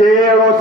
കേരള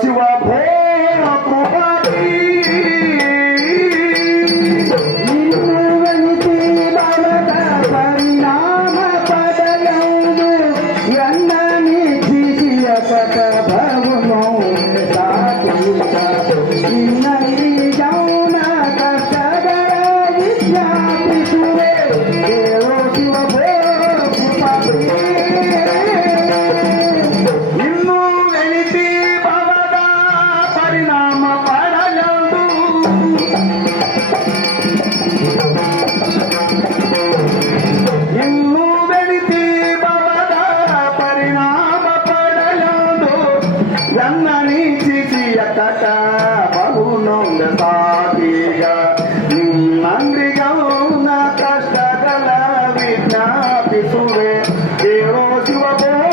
পিছনে কেউ জীবন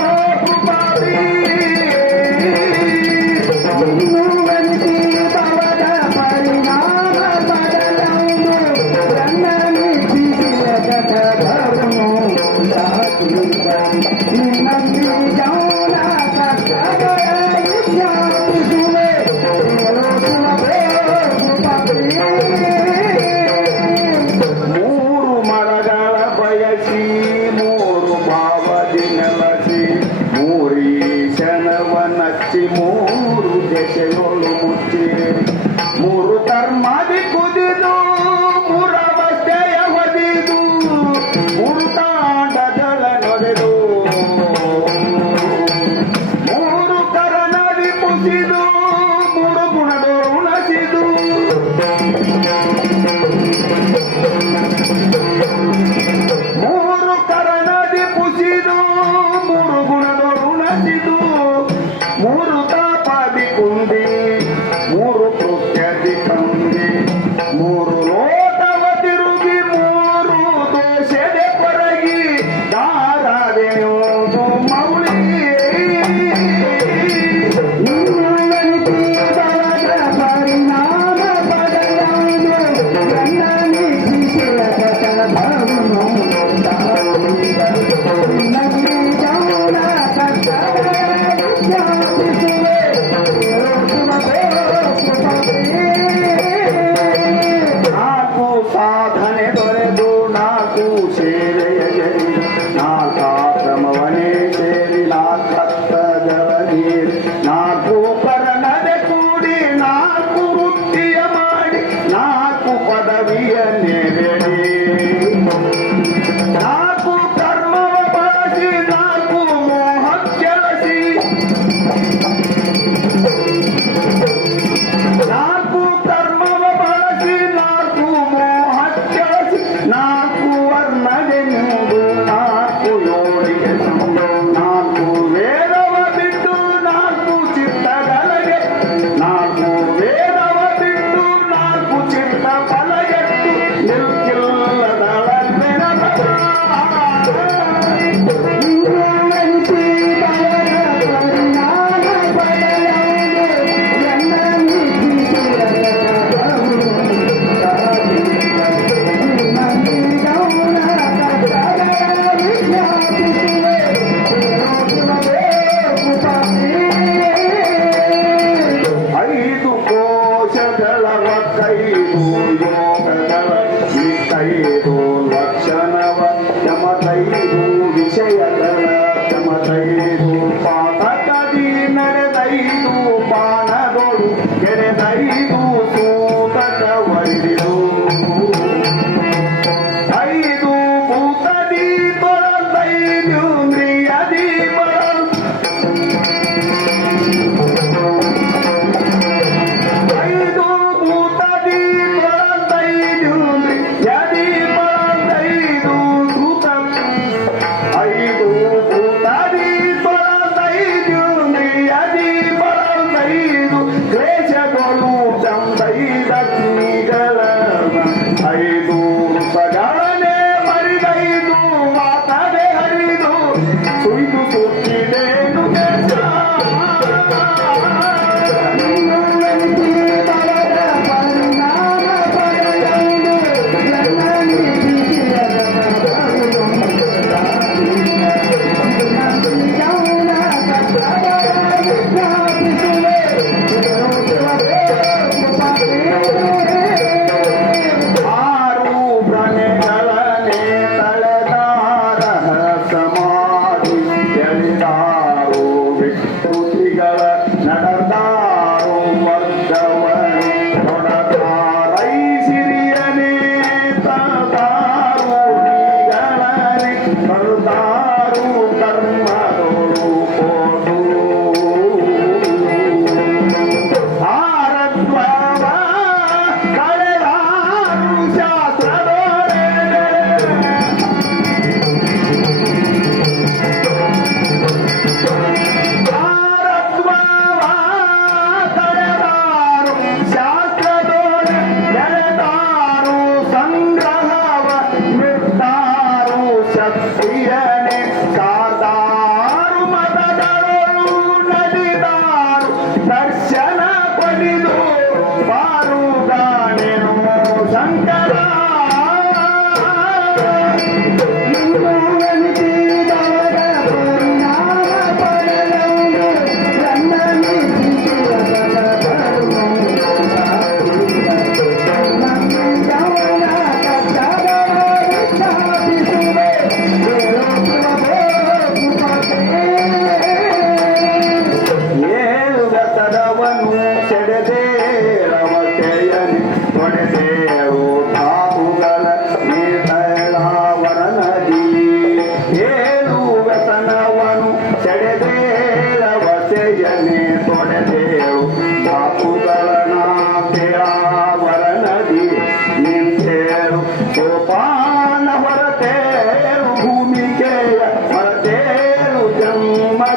muito bom.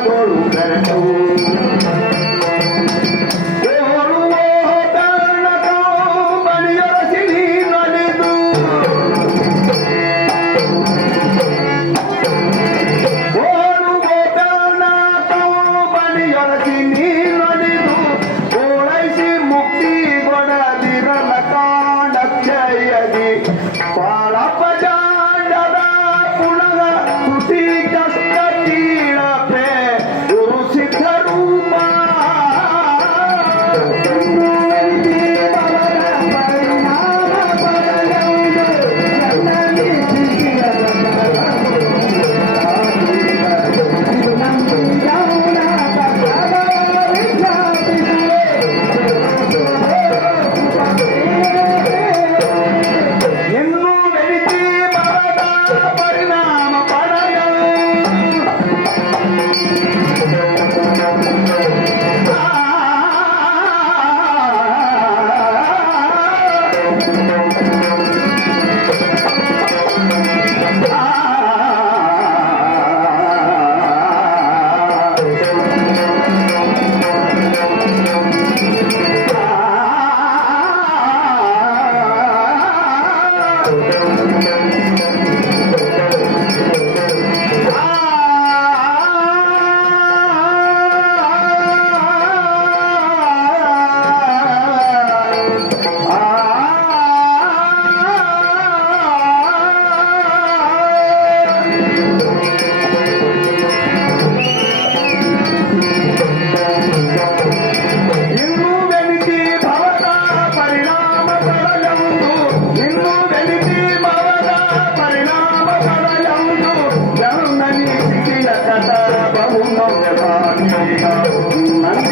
golden Música Thank you.